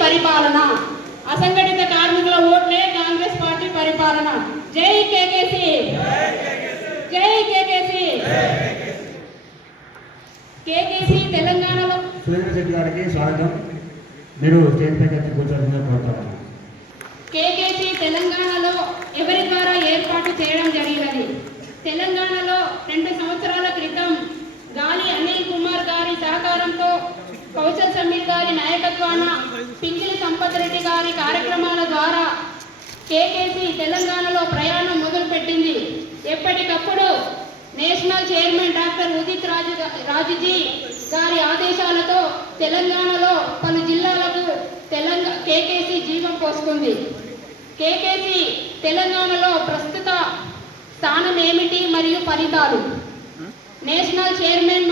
పరిపాలన. అసంఘటిత కార్మికుల ఓట్లే కాంగ్రెస్ పార్టీ పరిపాలన. జై కేకేసీ. జై తెలంగాణలో. సురేంద్ర గారికి స్వాగతం. మీరు కోరుతాను తెలంగాణలో ఎవరి ద్వారా ఏర్పాటు చేయడం నాయకత్వాన పింగిలి సంపత్ రెడ్డి గారి కార్యక్రమాల ద్వారా కేకేసి తెలంగాణలో ప్రయాణం మొదలుపెట్టింది. ఎప్పటికప్పుడు national chairman doctor Udit Raju రాజుజీ గారి ఆదేశాలతో తెలంగాణలో పలు జిల్లాలకు తెలంగాణ కేకేసి జీవం పోసుకుంది. కేకేసి తెలంగాణలో ప్రస్తుత స్థానం ఏమిటి మరియు ఫలితాలు? National chairman